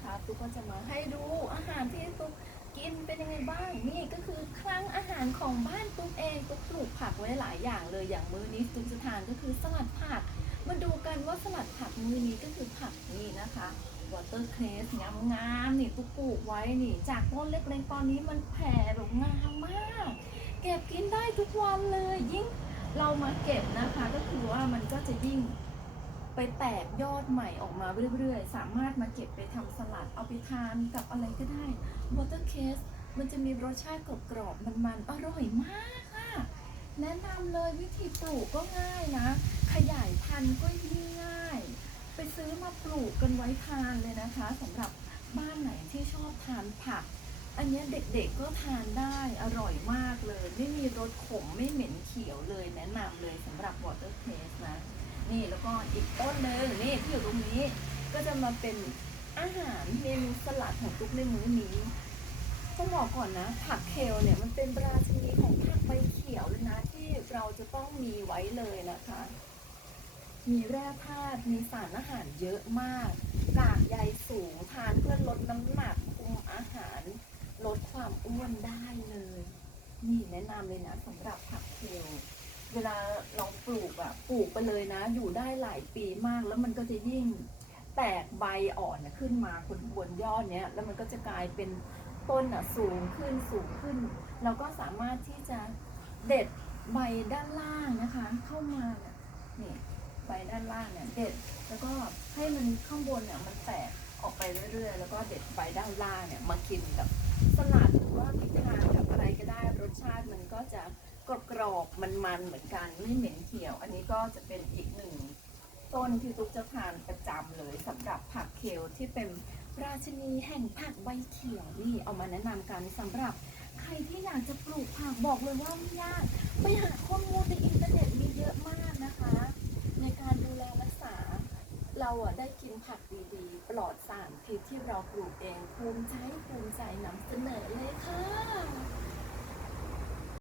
นะคะตุ๊กก็จะมาให้ดูอาหารที่ตุ๊กกินเป็นยังไงบ้าง นี่ก็คือครั้งอาหารของบ้านตุ๊กเองตุ๊กปลูกผักไว้หลายอย่างเลยอย่างมื้อนี้ตุ๊กจะทานก็คือสลัดผัก มาดูกันว่าสลัดผักมื้อนี้ก็คือผักนี่นะคะวอเตอร์เครสงามๆนี่ตุ๊กปลูกไว้นี่ จากต้นเล็กๆตอนนี้มันแผ่แบบงามมาก เก็บกินได้ทุกวันเลยยิ่งเรามาเก็บนะคะ ก็คือว่ามันก็จะยิ่ง ไปแตกยอดใหม่ออกมาเรื่อยๆ สามารถมาเก็บไปทำสลัดเอาไปทานกับอะไรก็ได้วอเตอร์เคสมันจะมีรสชาติกรอบๆมันๆ อร่อยมากค่ะแนะนำเลยวิธีปลูกก็ง่ายนะ ขยายพันธุ์ก็ยิ่งง่าย ไปซื้อมาปลูกกันไว้ทานเลยนะคะสำหรับบ้านไหนที่ชอบทานผัก อันนี้เด็กๆก็ทานได้อร่อยมากเลย ไม่มีรสขมไม่เหม็นเขียวเลยแนะนำเลยสำหรับ water cress นะ นี่แล้วก็อีกต้นหนึ่งนี่ที่อยู่ตรงนี้ก็จะมาเป็นอาหารเมนูสลัดของตุ๊กในมื้อนี้ต้องบอกก่อนนะ ผักเคลเนี่ยมันเป็นราชินีของผักใบเขียวเลยนะที่เราจะต้องมีไว้เลยนะคะ มีแร่ธาตุมีสารอาหารเยอะมาก กากใยสูงทานเพื่อลดน้ำหนักคุมอาหาร ลดความอ้วนได้เลย นี่แนะนำเลยนะสำหรับผักเคล เวลาลองปลูกอะปลูกไปเลยนะ อยู่ได้หลายปีมากแล้วมันก็จะยิ่งแตกใบอ่อนน่ะขึ้นมาบนบนยอดเนี้ยแล้วมันก็จะกลายเป็นต้นอะสูงขึ้นสูงขึ้น เราก็สามารถที่จะเด็ดใบด้านล่างนะคะ เข้ามาเนี่ยนี่ใบด้านล่างเนี่ยเด็ดแล้วก็ให้มันข้างบนเนี่ยมันแตกออกไปเรื่อยๆ แล้วก็เด็ดใบด้านล่างเนี่ยมากินกับสลัดหรือว่าพิทานกับอะไรก็ได้รสชาติมันก็จะก รอบๆมันๆเหมือนกันไม่เหม็นเขียว อันนี้ก็จะเป็นอีกหนึ่งต้นที่ตุ๊กจะทานประจำเลยสำหรับผักเคลที่เป็นราชินีแห่งผักใบเขียวนี่เอามาแนะนำกันสำหรับใครที่อยากจะปลูกผักบอกเลยว่าไม่ยากไปหาข้อมูลในอินเทอร์เน็ตมีเยอะมากนะคะ ในการดูแลรักษา เราอะได้กินผักดีๆ ปลอดสารพิษที่เราปลูกเองภูมิใจภูมิใจนำเสนอเลยค่ะ